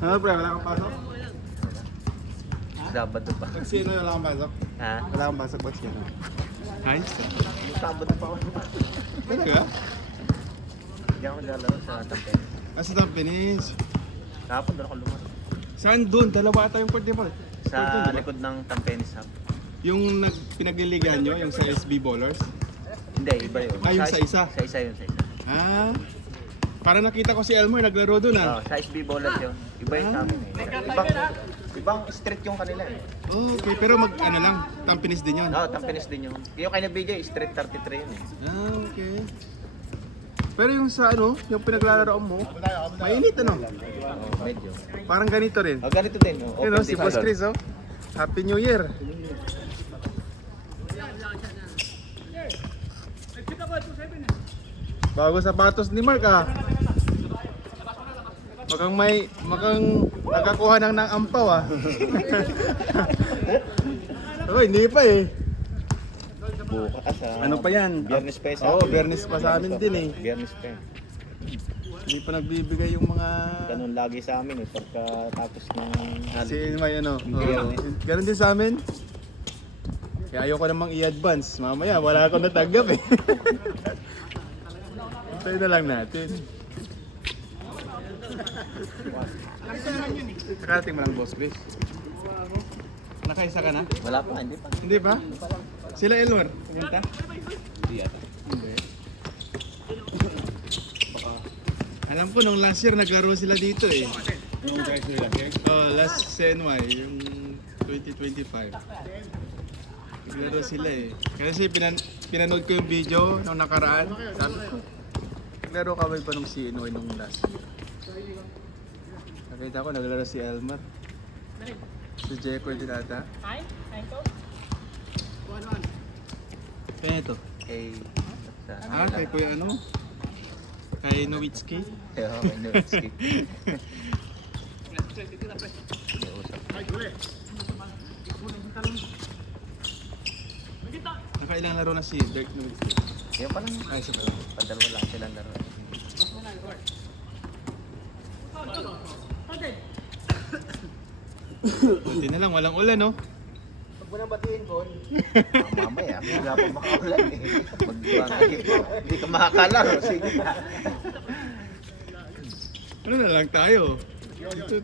Ano pre, wala kang pasok? Sabado pa. Pag sino wala kang pasok? Ha? Wala kang pasok, pag sino? Ayos ah. Sabado pa ako. Talaga? Hindi ako naglalaro sa Tampines. Ah, sa Tampines. Kahapon doon ako lumaro. Saan doon? Dalawa ata yung court, di ba? Sa likod ng Tampines Hub. Yung pinagliligahan nyo, yung sa SB Bowlers? Hindi, iba yun. Ah, yung sa isa? Sa isa yun, sa isa. Ah, parang nakita ko si Elmer naglaro doon ah. Sa SB Bowlers yun. Iba yun sa amin eh. Ibang street yung kanila eh. Oh, okay, pero ano lang, Tampines din yun. Oo, Tampines din yun. Yung kay na BJ, street 33 yun eh. Ah, okay. Pero yung sa yung pinaglalaroan mo, mainit ano? Oo, medyo. Parang ganito rin. Ganito din. Yun si Boss Chris oh. Happy New Year. Bago sapatos ni Mark ah. Makang nakakuha ng ampaw ah. Oh, hindi pa eh. Bukas Ano pa yan? Biyernes pa Oo, Biyernes pa sa amin din eh. Biyernes pa. Hindi pa nagbibigay yung mga... Ganun lagi sa amin eh. Pagka tapos ng Si may ano. Biyernes. Ganun din sa amin. Kaya ayoko namang i-advance. Mamaya wala akong natanggap eh. Tayo na lang natin. Nakarating mo lang, Boss Chris. Nakaisa ka na? Wala pa, hindi pa. Hindi pa? Sila Elmer, pumunta? Hindi yata. Hindi. Alam ko nung last year naglaro sila dito eh. Yung guys nila, guys. Oh, last CNY, yung 2025. Naglaro sila eh. Kasi pinanood ko yung video nung nakaraan. Sabi ko, naglaro kami pa nung CNY nung last year. Nakita ko naglaro si Elmer. Si Jekyll din ata. Kaya ito? Kay... Kay Kuya ano? Kay Nowitzki? Kaya kay Nowitzki. Nakailang laro na si Dirk Nowitzki? Yan pa lang. Ay, isa pa. Padalawa lang silang laro. Buti na lang, walang ulan no? Huwag mo nang batiin, Bon. Mamaya, wala pa makaulan eh. Hindi ka makakalaro. Sige. Ano na lang tayo? Ito,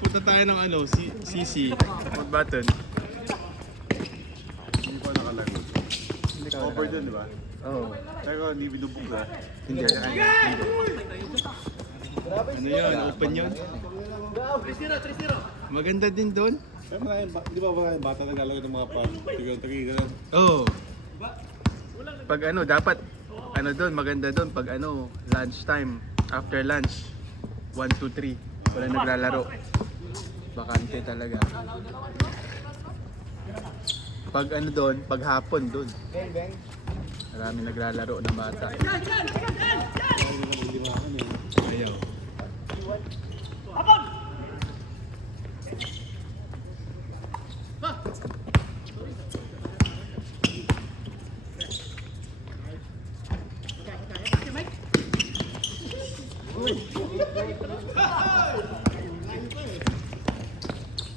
punta tayo ng CC, Mount Baton. Hindi pa nakalagot. Hindi ka Over dun, di ba? Oo. Pero hindi binubog na. Hindi. Ano yun? Open yun? Maganda din doon? Pero di ba maraming bata naglalagay ng mga tigaw-tagi, gano'n? Oo. Pag dapat, doon, maganda doon, pag lunch time, after lunch, 1, 2, 3, wala naglalaro. Bakante talaga. Pag doon, pag hapon doon. Marami naglalaro na bata. Hindi makakan eh. Ayaw.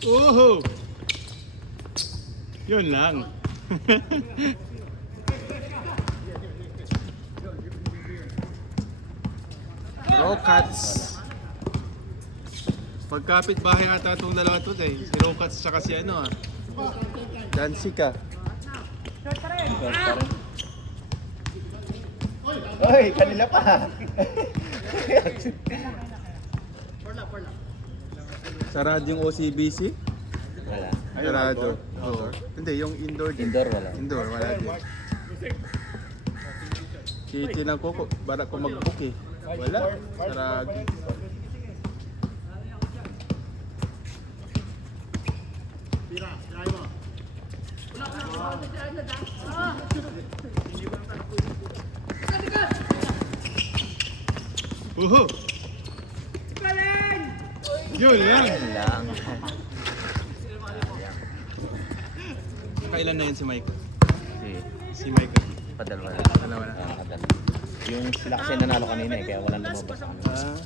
Oh! Yun lang. Rocats. Magkapit bahay ata itong dalawa to eh. Si Rocats tsaka si Dansika. Oy, kanila pa. Sarado yung OCBC? Wala. Sarado. Oo. Hindi, yung indoor din. Indoor wala. Indoor, wala din. Tinan ko, para ko mag-book eh. Wala. Sarado. Uhu! Yun lang! Yun lang. Nakailan na yun si Mike? Eh, Si Mike. padalwa na. Dalawa na. Padalwa. Yung sila kasi nanalo kanina eh, kaya walang lumabas sa kanila. Ah.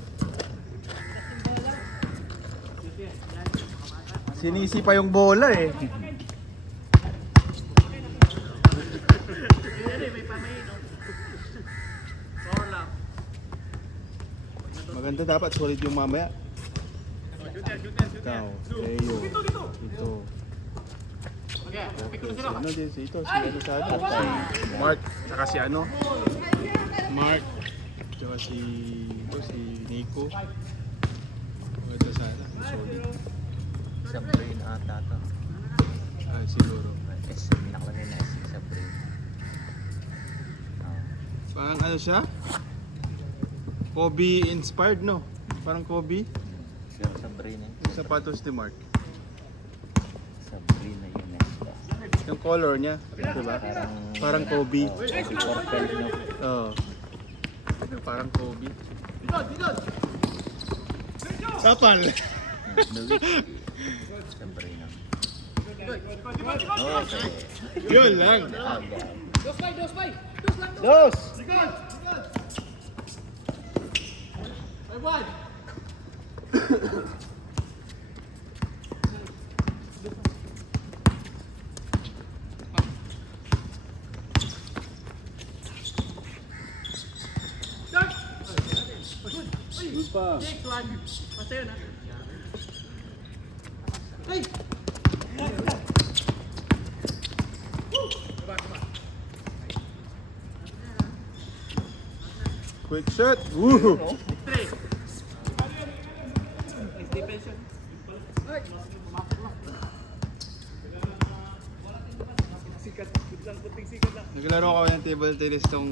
Sinisi pa yung bola eh. Maganda dapat solid yung mamaya. Ikaw, Leo, ito. Okay, si ano din, si ito, si ano sa ano? Si Mark, saka si ano? Mark, saka si, ito, si Nico. Maganda sana, solid. Sa brain ata to. Ah, siguro. S, nakalagay na S sa brain. Ah. Parang ano siya? Kobe inspired, no? Parang Kobe. Sa brain eh. Yung sapatos ni Mark. Sa brain na yun eh. Yung color niya, diba? Parang Kobe. Oh, si Porkel, no? Oo. Parang Kobe. Kapal! Sa brain na. Okay. Yun lang. Dos! Pa. Quick shot. Woo! Naglaro ako ng table tennis tong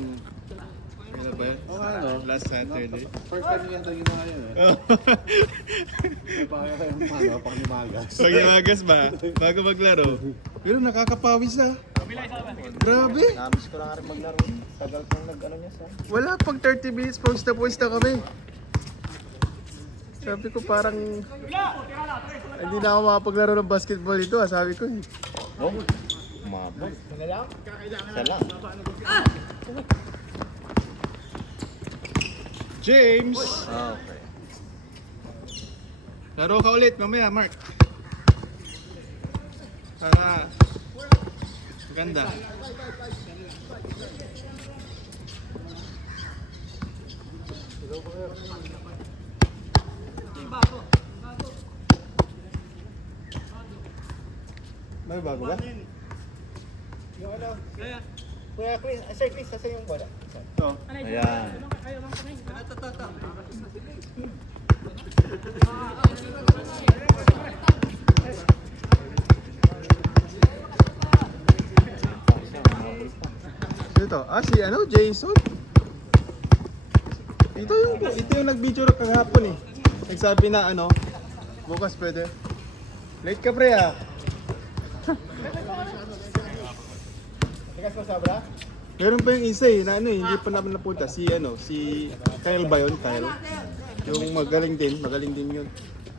kailan ba yun? Oo nga, no? Last Saturday. First time yung enter ginawa yun eh. May pakaya kayong ano, panghimagas. Pag imagas ba? Bago maglaro. Pero nakakapawis na. Grabe! Namiss ko lang nga rin maglaro. Tagal kong nag-ano niya sa... Wala pang 30 minutes, pawis na kami. Sabi ko parang hindi na ako makapaglaro ng basketball dito, sabi ko eh. Oh, umabot. Isa lang? James! Okay. Laro ka ulit mamaya, Mark. Para maganda. May bago ba? Kuya Chris, Sir Chris, sasa yung bola? Ito. Ayan. Sino to? Ah, si ano? Jason? Ito yung nag-video na kagahapon eh. Nagsabi na ano, bukas pwede. Late ka pre ah. Meron pa yung isa eh, na ano eh, hindi pa namin napunta. Si ano, si Kyle ba yun? Kyle? Yung magaling din yun.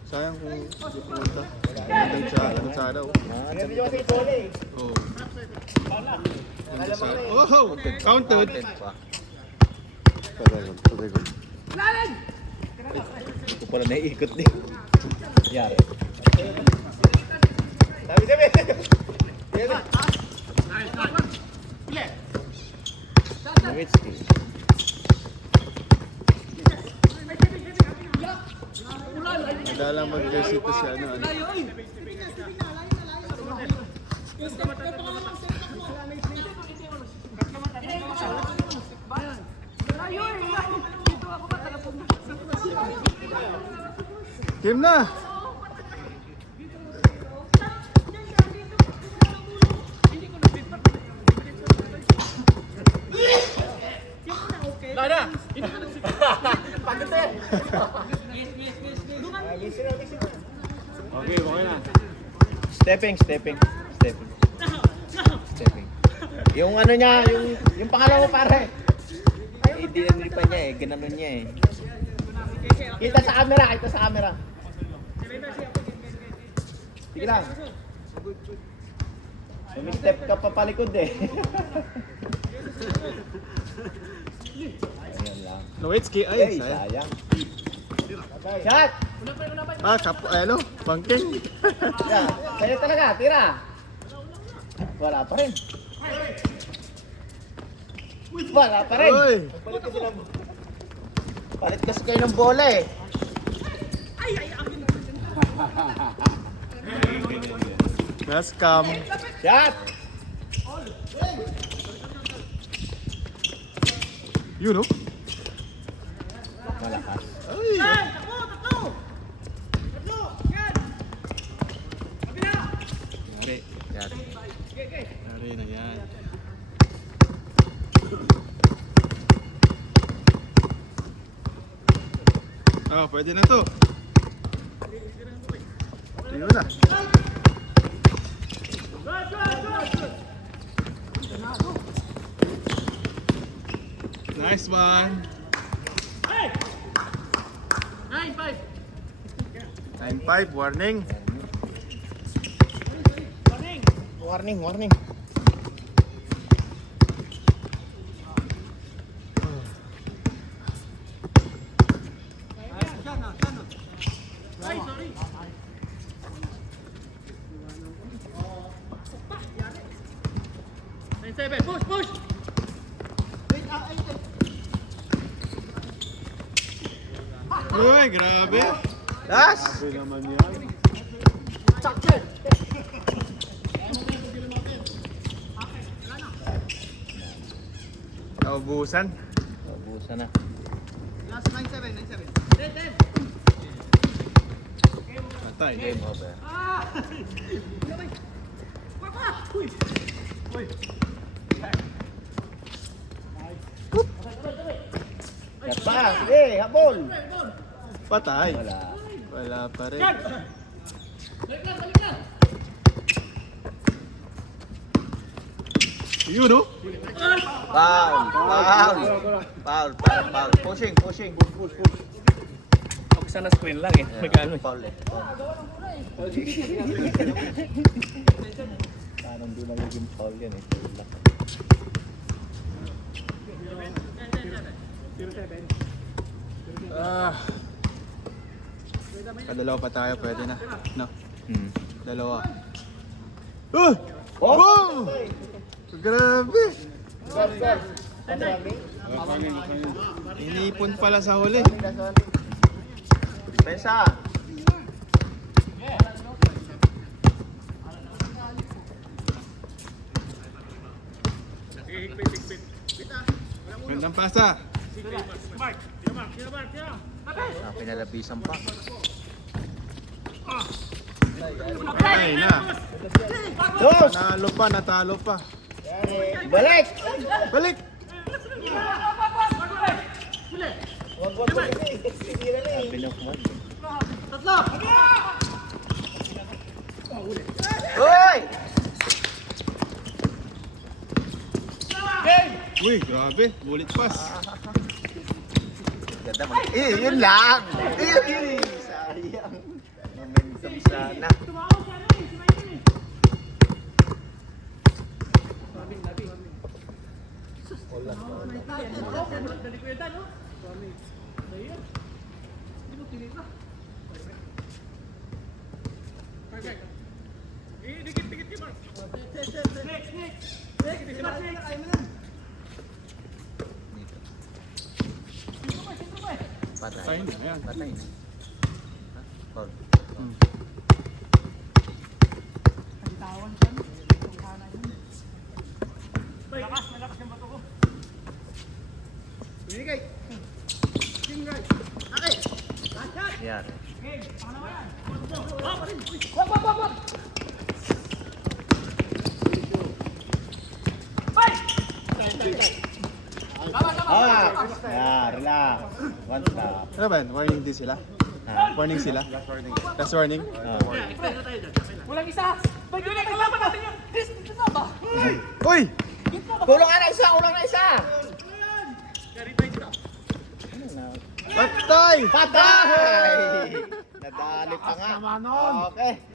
Sayang kung hindi pumunta. Magandang siya, ano sana oh. Oh. Oh, counted. Ito pala naiikot din. Yari. Nowitzki. Madalang mag-jersey to si ano. Game na! Okay, okay na. Stepping. Yung ano niya, yung pangalawa pare. Ay, dinanil pa niya eh, ginanon niya eh. Kita sa camera. Sige lang. Sumi-step ka pa palikod eh. Ayan lang. Nowitzki, Ay, ay, sayang. sayang. Shot! Ah, ano, bangking. Yeah, sa'yo talaga, tira. Wala pa rin. Wala pa rin. Uy! Palit kasi kayo ng bola eh. Nascam. Shot! Yun, oh. Malakas. Ay! Yari. Yan. Yari na yan. Ah, pwede na to. Yun na. Nice one. 9-5, warning. Warning, warning. Uy, grabe. Last! Sabi naman yan. Naubusan. Ubusan na. Patay. Game over. Shot pa! Sige, habol! Patay. Wala. Wala pa rin. Yun, oh. Foul! Foul! Foul! Foul! Foul! Pushing! Pushing! Push! Sana screen lang eh. Magkano? Foul eh. Parang doon lang yung foul yan eh. Foul lang. Ah. Dalawa pa tayo, pwede na. No, dalawa. Oh! Oh! Wow! Grabe! Inipon pala sa huli. Pensa! Gandang pasa. Pinalabisan pa. Ay na. Dos! Natalo pa, natalo pa. Balik! Balik! Binukman. Hoy! Uy, grabe. Bullet pass. Ganda man. Yun lang! Sayang. Momentum sana. Patay. Ay na, yan. Patay. Foul. Yan. Ah! Yeah, relax. One stop. Ano ba? Warning din sila? Warning sila? Last warning? Walang isa! Pag-yun ay kalaban natin yun! Dito na ba? Uy! Kulang na isa! Kulang na isa! Patay! Patay! Nadali pa nga. Okay.